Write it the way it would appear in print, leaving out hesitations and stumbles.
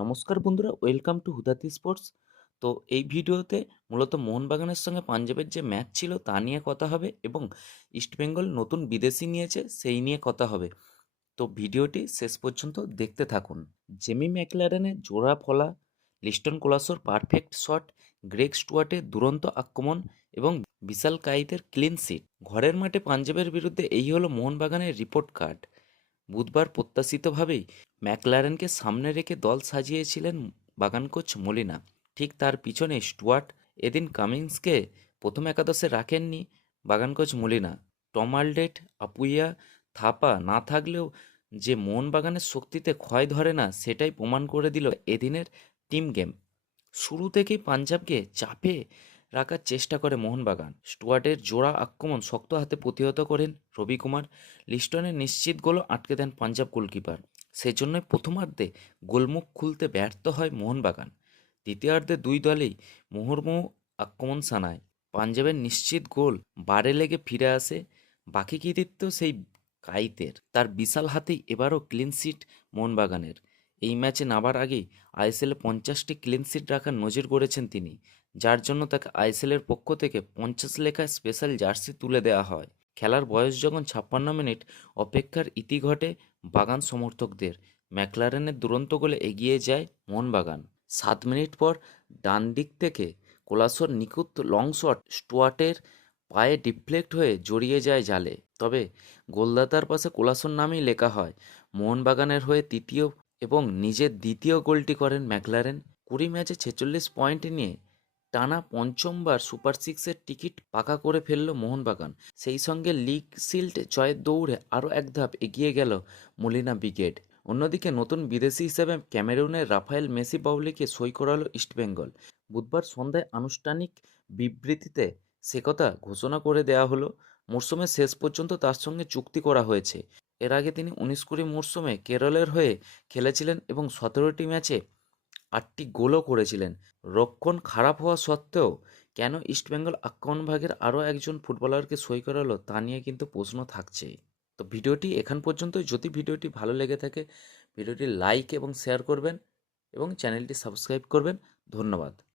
নমস্কার বন্ধুরা, welcome to হুদাতি sports. তো এই ভিডিওতে মূলত মোহনবাগানের সঙ্গে পাঞ্জাবের যে ম্যাচ ছিল তা নিয়ে কথা হবে এবং ইস্টবেঙ্গল নতুন বিদেশি নিয়েছে সেই নিয়ে কথা হবে। তো ভিডিওটি শেষ পর্যন্ত দেখতে থাকুন। জেমি ম্যাকলারেনের জোড়া ফলা, লিস্টন কোলাসোর পারফেক্ট শট, গ্রেগ স্টুয়ার্টের দুরন্ত আক্রমণ এবং বিশাল কাইতের ক্লিন শিট। ঘরের মাঠে পাঞ্জাবের বিরুদ্ধে এই হলো মোহনবাগানের রিপোর্ট কার্ড। বুধবার প্রত্যাশিতভাবেই ম্যাকলারেনকে সামনে রেখে দল সাজিয়েছিলেন বাগান কোচ মলিনা। ঠিক তার পিছনে স্টুয়ার্ট। এদিন কামিন্সকে প্রথম একাদশে রাখেননি Bagan coach Molina. Tom Aldred, Apuia, Thapa না থাকলেও যে মোহনবাগানের শক্তিতে ক্ষয় ধরে না সেটাই প্রমাণ করে দিল এদিনের টিম গেম। শুরু থেকেই পাঞ্জাবকে চাপে রাখার চেষ্টা করে মোহনবাগান। স্টুয়ার্টের জোড়া আক্রমণ শক্ত হাতে প্রতিহত করেন রবি কুমার। লিস্টনের নিশ্চিত গোলও আটকে দেন পাঞ্জাব গোলকিপার। সেজন্যই প্রথমার্ধে গোলমুখ খুলতে ব্যর্থ হয় মোহনবাগান। দ্বিতীয়ার্ধে দুই দলেই মুহুর্মুহু আক্রমণ শানায়। পাঞ্জাবের নিশ্চিত গোল বারে লেগে ফিরে আসে। বাকি কৃতিত্ব সেই কাইতের। তার বিশাল হাতেই এবারও ক্লিনশিট মোহনবাগানের। এই ম্যাচে নামার আগেই আইএসএলে 50টি ক্লিনশিট রাখার নজির গড়েছেন তিনি, যার জন্য তাকে আইএসএলের পক্ষ থেকে 50 লেখায় স্পেশাল জার্সি তুলে দেওয়া হয়। খেলার বয়স যখন 56 মিনিট, অপেক্ষার ইতি ঘটে বাগান সমর্থকদের। ম্যাকলারেনের দুরন্ত গোলে এগিয়ে যায় মোহনবাগান। 7 মিনিট পর ডান দিক থেকে কোলাসোর নিখুঁত লং শট স্টুয়ার্টের পায়ে ডিফ্লেক্ট হয়ে জড়িয়ে যায় জালে। তবে গোলদাতার পাশে কোলাসোর নামেই লেখা হয়। মোহনবাগানের হয়ে তৃতীয় এবং নিজের দ্বিতীয় গোলটি করেন ম্যাকলারেন। 20 ম্যাচে 46 পয়েন্ট নিয়ে টানা পঞ্চমবার সুপার সিক্সের টিকিট পাকা করে ফেলল মোহনবাগান। সেই সঙ্গে লিগ শিল্ড জয়ের দৌড়ে আরও এক ধাপ এগিয়ে গেল মলিনা ব্রিগেড। অন্যদিকে নতুন বিদেশি হিসেবে ক্যামেরুনের রাফায়েল মেসি বাউলিকে সই করালো ইস্টবেঙ্গল। বুধবার সন্ধ্যায় আনুষ্ঠানিক বিবৃতিতে সে কথা ঘোষণা করে দেওয়া হলো। মরশুমের শেষ পর্যন্ত তার সঙ্গে চুক্তি করা হয়েছে। এর আগে তিনি 19-20 মরশুমে কেরলের হয়ে খেলেছিলেন এবং 17টি ম্যাচে 8টি গোলও করেছিলেন। রক্ষণ খারাপ হওয়া সত্ত্বেও কেন ইস্টবেঙ্গল আক্রমণভাগের আরও একজন ফুটবলারকে সই করালো তা নিয়ে কিন্তু প্রশ্ন থাকছেই। তো ভিডিওটি এখান পর্যন্তই। যদি ভিডিওটি ভালো লেগে থাকে ভিডিওটি লাইক এবং শেয়ার করবেন এবং চ্যানেলটি সাবস্ক্রাইব করবেন। ধন্যবাদ।